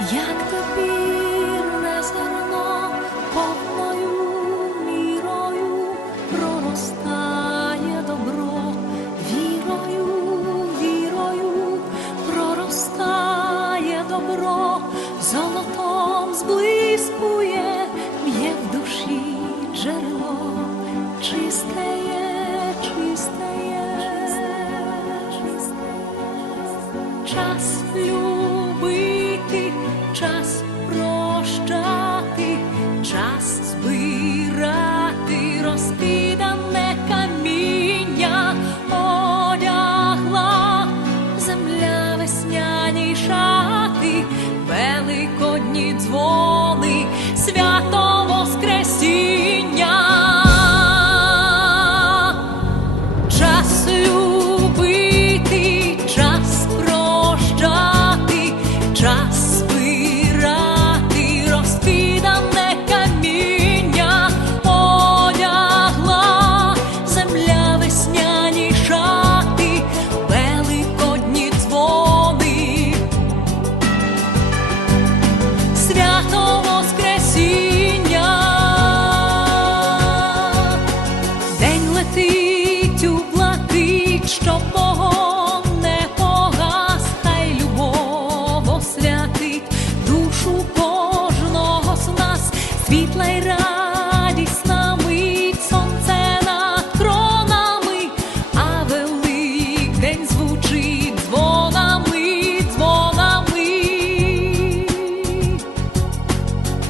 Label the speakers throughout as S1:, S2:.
S1: як тепірне зерно повною мірою проростає добро, вірою, вірою проростає добро, золотом зблискує, в душі джерело, чисте є, чисте є, чисте є. час любити, світла й радісна мить сонце над кронами, а великдень звучить дзвонами, дзвонами.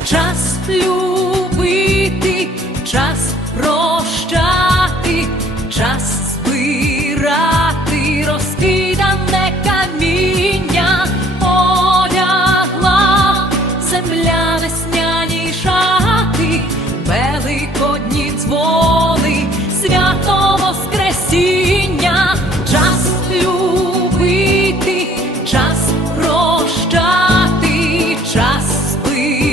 S1: Час любити, час прощати, час збирати. весняні шати, великодні дзвони, свято Воскресіння, час любити, час прощати, час спити.